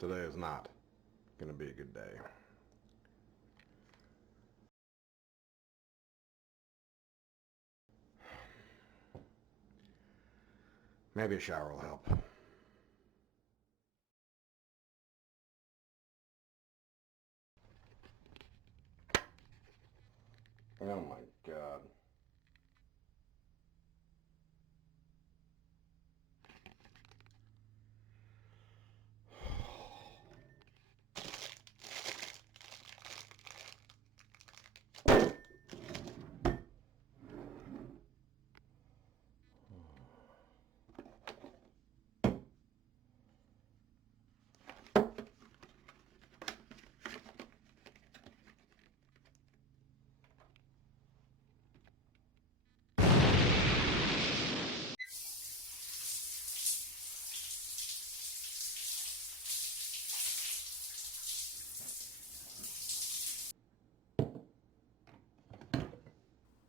Today is not going to be a good day. Maybe a shower will help. Oh my God.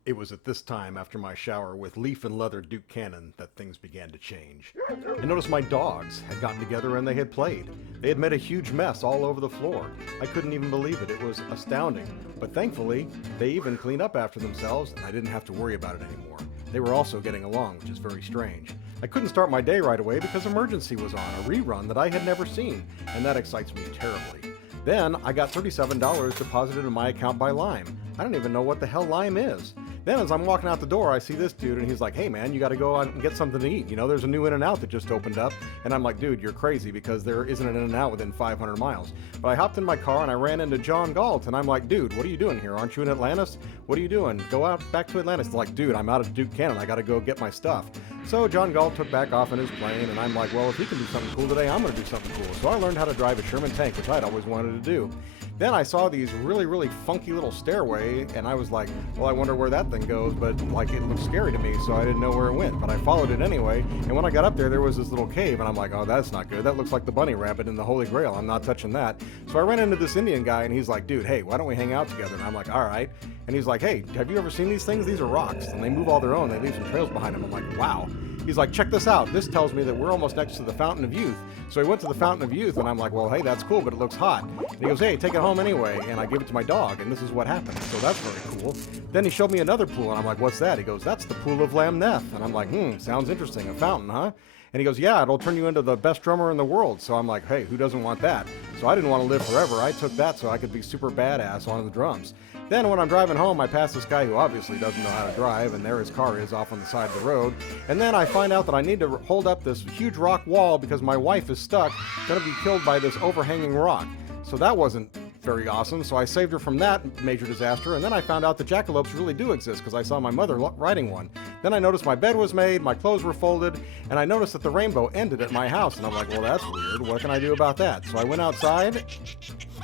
It was at this time, after my shower with leaf and leather Duke Cannon, that things began to change. I noticed my dogs had gotten together and they had played. They had made a huge mess all over the floor. I couldn't even believe it. It was astounding. But thankfully, they even cleaned up after themselves and I didn't have to worry about it anymore. They were also getting along, which is very strange. I couldn't start my day right away because Emergency was on, a rerun that I had never seen, and that excites me terribly. Then I got $37 deposited in my account by Lime. I don't even know what the hell Lime is. Then as I'm walking out the door, I see this dude and he's like, hey man, you gotta go out and get something to eat. You know, there's a new In-N-Out that just opened up. And I'm like, dude, you're crazy because there isn't an In-N-Out within 500 miles. But I hopped in my car and I ran into John Galt and I'm like, dude, what are you doing here? Aren't you in Atlantis? What are you doing? Go out back to Atlantis. They're like, dude, I'm out of Duke Cannon. I gotta go get my stuff. So John Galt took back off in his plane and I'm like, well, if he can do something cool today, I'm gonna do something cool. So I learned how to drive a Sherman tank, which I'd always wanted to do. Then I saw these really funky little stairway and I was like, well, I wonder where that thing goes, but like it looked scary to me, so I didn't know where it went, but I followed it anyway. And when I got up there was this little cave and I'm like, oh, that's not good. That looks like the bunny rabbit in the Holy Grail. I'm not touching that. So I ran into this Indian guy and he's like, dude, hey, why don't we hang out together? And I'm like, all right. And he's like, hey, have you ever seen these things? These are rocks and they move all their own. They leave some trails behind them. I'm like, wow. He's like, check this out. This tells me that we're almost next to the Fountain of Youth. So he went to the Fountain of Youth and I'm like, well, hey, that's cool, but it looks hot. And he goes, hey, take it home anyway. And I give it to my dog and this is what happened. So that's very cool. Then he showed me another pool and I'm like, what's that? He goes, that's the Pool of Lamneth. And I'm like, sounds interesting. A fountain, huh? And he goes, yeah, it'll turn you into the best drummer in the world. So I'm like, hey, who doesn't want that? So I didn't want to live forever. I took that so I could be super badass on the drums. Then when I'm driving home, I pass this guy who obviously doesn't know how to drive, and there his car is off on the side of the road. And then I find out that I need to hold up this huge rock wall because my wife is stuck, going to be killed by this overhanging rock. So that wasn't very awesome, so I saved her from that major disaster, and then I found out that jackalopes really do exist because I saw my mother riding one. Then I noticed my bed was made, my clothes were folded, and I noticed that the rainbow ended at my house, and I'm like, well, that's weird. What can I do about that? So I went outside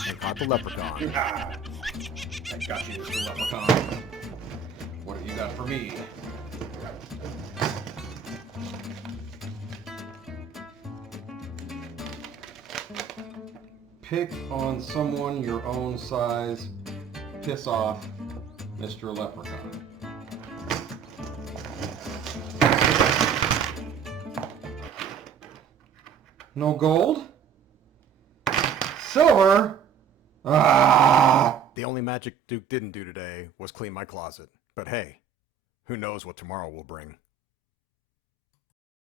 and caught the leprechaun. I got you, Mr. Leprechaun. What have you got for me? Pick on someone your own size. Piss off, Mr. Leprechaun. No gold? Silver? Ah! The only magic Duke didn't do today was clean my closet. But hey, who knows what tomorrow will bring.